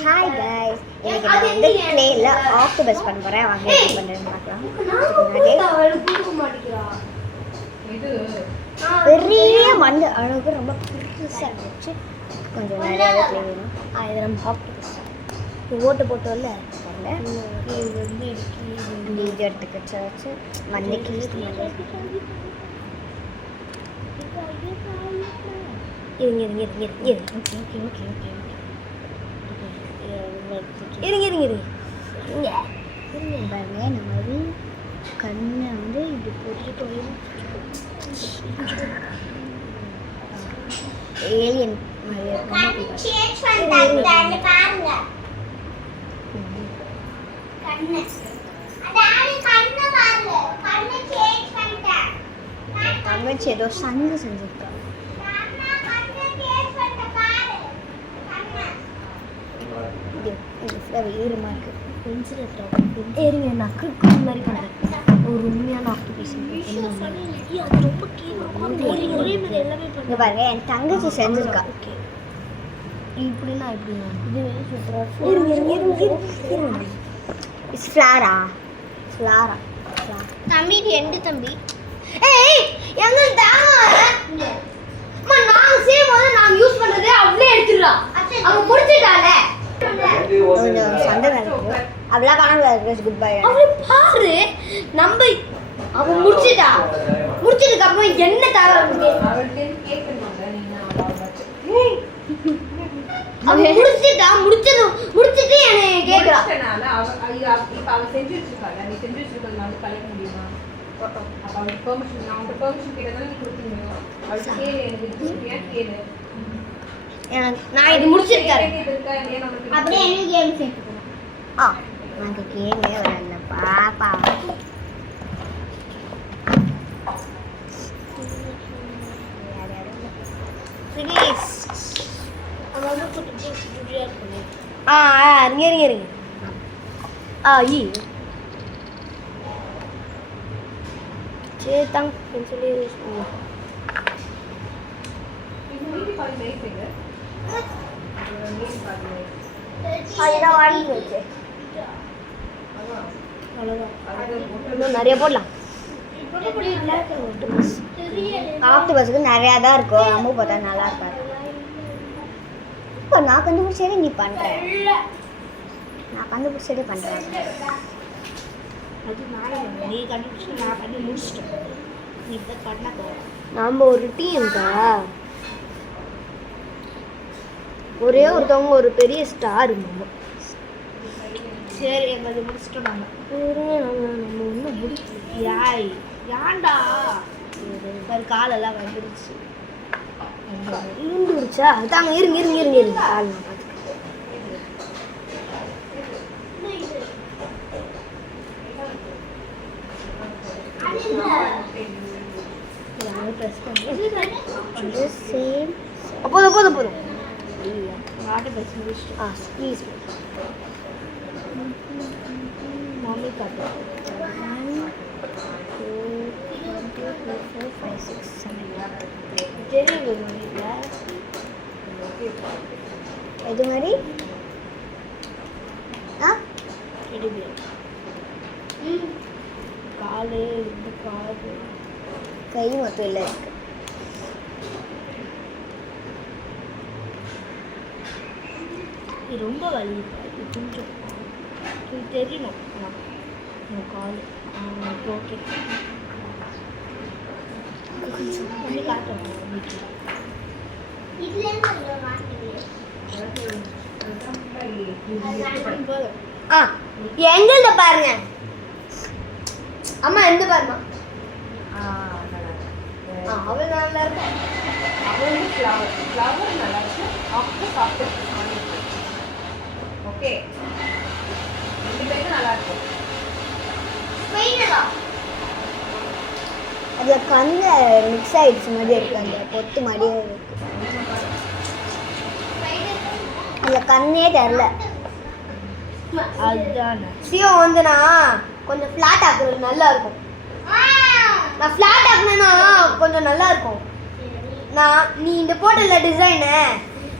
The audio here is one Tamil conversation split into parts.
ஹாய் கைஸ், இன்னைக்கு நான் வந்து க்ளேல ஆக்டோபஸ் பண்ண போறேன். வாங்க எப்படி பண்றேன்னு பார்க்கலாம். பெரிய மண் அழகு ரொம்ப பெருசாக இருந்துச்சு. கொஞ்சம் நிறையாவே க்ளே வேணும். இது நம்ம ஆக்டோபஸ் ஓட்டு போட்டோம்ல இது வந்து இது எடுத்துக்கிச்சு வச்சு மண்ணுக்கு பாருங்க. இந்த மாதிரி கண்ணை வந்து இப்படி போட்டுட்டு ஏலியன் தங்கச்சி ஏதோ சங்கு செஞ்சுருக்கா. ஈரமா இருக்கு. ஏறிங்க நான் கிரிக்கு மாதிரி பண்ணுறேன். ஒரு உண்மையான ஆக்டிவிட்டி இங்கே பாருங்க, என் தங்கச்சி செஞ்சுருக்கா. இப்படின்னா எப்படின்னா இது சூப்பராக இட்ஸ் ஃப்ளாரா தம்பி. இது எண்டு தம்பி. ஏய் எங்களுக்கு தாங்க நாங்கள் செய்யும்போது நாங்கள் யூஸ் பண்ணுறது அப்படியே எடுத்துடலாம். அவங்க முடிச்சுட்டாங்க. கொஞ்சம் சண்டை நடக்குது. அப்படிலாம் காணக்கூடாது. Good bye. அவளை பாரு, நம்ம அவன் முடிச்சதுக்கு அப்புறம் என்ன தர முடிச்சுட்டு என்னை கேட்கலாம். நான் இது முடிச்சிருக்கேன். அப்படியே என்ன கேம் சேர்த்துக்கணும். எனக்கு கேமே வரல பாப்பா. நிறைய போடலாம். ஆக்டோபஸுக்கு நிறையா தான் இருக்கும். நம்ம பார்த்தா நல்லா இருக்காது. இப்போ நான் கண்டுபிடிச்சதே நீ பண்ற. நான் கண்டுபிடிச்சதே பண்றேன். நீ கண்டுபிடிச்சு நான் பண்ணி முடிச்சிட்டேன். நீ இப்போ பண்ண போகிறேன். நம்ம ஒரு டீம் தான். ஒரே ஒருத்தவங்க ஒரு பெரிய ஸ்டார். சரி எங்களுக்கு முடிச்சிட்டோம். நம்ம ஒன்றும் முடிக்கல. ஏன்டா ஒரு காலெல்லாம் வந்துருச்சு. இருந்துருச்சா? தாங்க இருங்க கால் நான் பார்த்துக்கிறேன். போதும் ப்ளீஸ் மம்மி காட்டு. 1 2 3 4 5 6 7 தெரியுது. இது மாதிரி காலு இந்த காலு கை மட்டும் இல்லை இருக்கு. இது ரொம்ப வலி. கொஞ்சம் இது தெரியணும். காலு ஓகே கொஞ்சம் காட்டணும். எங்கள்கிட்ட பாருங்க அம்மா. எந்த பாருமா அவள் நல்லா இருக்கு. ஓகே நல்லா இருக்கும். அதுல கண்ணு மிக்ஸ் ஆயிடுச்சு மாதிரி இருக்கு. அந்த பொத்து மாதிரியே இருக்கு. அதுல கண்ணே தெரியல. அதுதான் சியோ வந்து நான் கொஞ்சம் ஃப்ளாட் ஆக்குறது நல்லா இருக்கும். நான் ஃப்ளாட் ஆக்குனேன்னா கொஞ்சம் நல்லா இருக்கும். நான் நீ இந்த போட்டல டிசைனு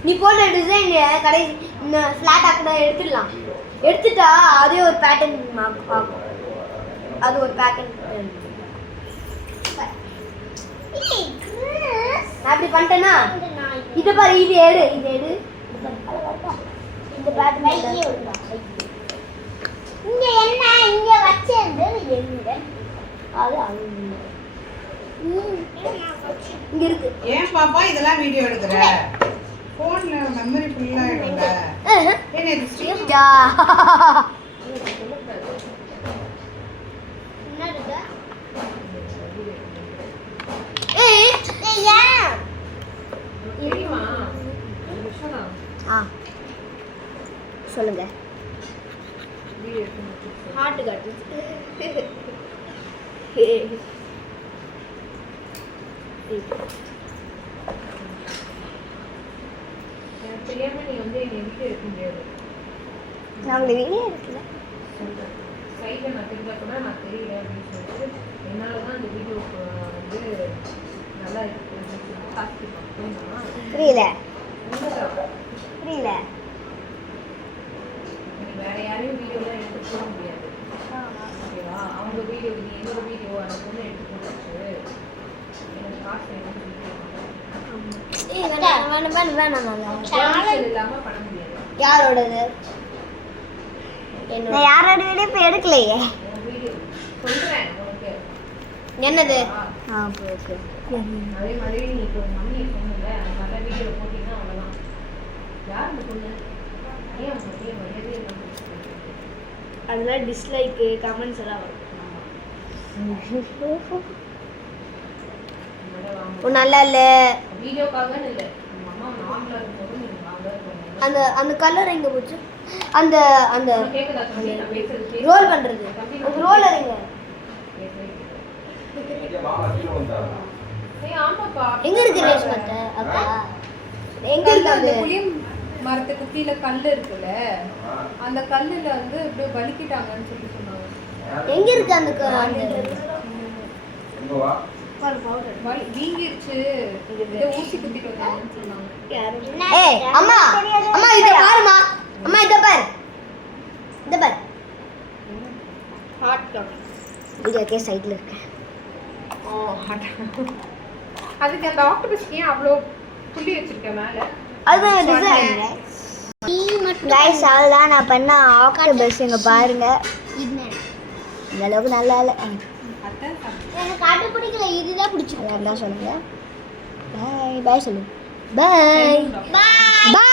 நீ போட்ட டிசைன் கடைசி இன்னும் ஃப்ளாட் ஆக்கினா எடுத்துடலாம். எடுத்துட்டா அதே ஒரு பேட்டர்ன் ஆகும். அது ஒரு பேட்டர்ன். அப்படி பண்ணிட்டேன்னா இதை பாரு, இது எடு இந்த பேட்டர்ன் இங்க என்ன இங்க வச்சேன் அது இங்க இருக்கு. ஏன் பாப்பா இதெல்லாம் வீடியோ எடுக்கிற? போன்ல மெமரி ஃபுல்லா ஆயிடும்ல. என்ன இது ஸ்ட்ரீம்? என்னது? ஏய் ஏன் தெரியுமா? சொல்லுங்க. வீடியோ எடுத்து ஹார்ட் காட்டு. எனக்கு தெரியாம நீ வந்து என்னை வீடியோ எடுக்க முடியாது. நாங்கள் வீடியோ எடுக்கல. சைடில் நான் தெரிஞ்சா கூட நான் தெரியல அப்படின்னு சொல்லிட்டு என்னால் தான் அந்த வீடியோ வந்து நல்லா இருக்கு அப்படின்னு சொல்லிட்டு காசு புரியல. நீ வேற யாரையும் வீடியோலாம் எடுத்து போட முடியாது. ஓகேவா? அவங்க வீடியோ நீ என்னோட வீடியோ அந்த பொண்ணு எடுத்து போட்டுச்சு எனக்கு காசு வேணும்னு சொல்லிட்டு இல்லாமல் பண்ண முடியாது. யாரோடது? நான் யாரோட வீடியோ இப்போ எடுக்கலையே. உன் வீடியோ சொல்கிறேன் உனக்கு. என்னது? அதே மாதிரி நீ இப்போ மம்மி சொன்னல அந்த மாதிரி வீடியோ போட்டிங்கன்னா அவ்வளோதான். யார் அந்த பொண்ணு? ஏன் அவங்க பற்றிய மரியாதையே இல்லாமல் அதெல்லாம் டிஸ்லைக்கு கமெண்ட்ஸ் எல்லாம் வரும். நல்லா இல்லை வீடியோக்காகன்னு இல்லை, நம்ம அம்மா நார்மலாக இருக்கும்போது நீங்கள் வாங்க. அந்த அந்த கலர் எங்கே போச்சு? அந்த அந்த கேட்குதா தம்பி? நான் பேசுறது ரோல் பண்ணுறது அந்த ரோலர் எங்க? ஆமாப்பா. எங்க இருக்கு ரேஷ்மத்தை அக்கா? எங்க இருக்கு அந்த அது? புளிய மரத்துக்கு கீழே கல் இருக்குல்ல, அந்த கல்லுல வந்து இப்படி வலிக்கிட்டாங்கன்னு சொல்லி சொன்னாங்க. எங்க இருக்கு அந்த வீங்கிருச்சு, இதை ஊசி குத்திட்டு வந்தாங்கன்னு சொன்னாங்க. ஏய் அம்மா அம்மா இத பாருமா. அம்மா இத பாரு. இத பாரு. Heart talk. வீடியோ கே சைடுல இருக்கு. அதுக்கு அந்த ஆக்டோபஸ் ஏன் அவ்வளோ புள்ளி வச்சிருக்கேன் மேலே? அதுதான் டிசைன். गाइस அவ்வளவுதான் நான் பண்ண ஆக்டோபஸ். இங்க பாருங்க, இந்த அளவுக்கு நல்லா இல்ல. எனக்கு காட்டு பிடிக்கல, இதுதான் பிடிச்சிருக்கு. அதான் சொல்லுங்க. பை பை சொல்லு. Bye by.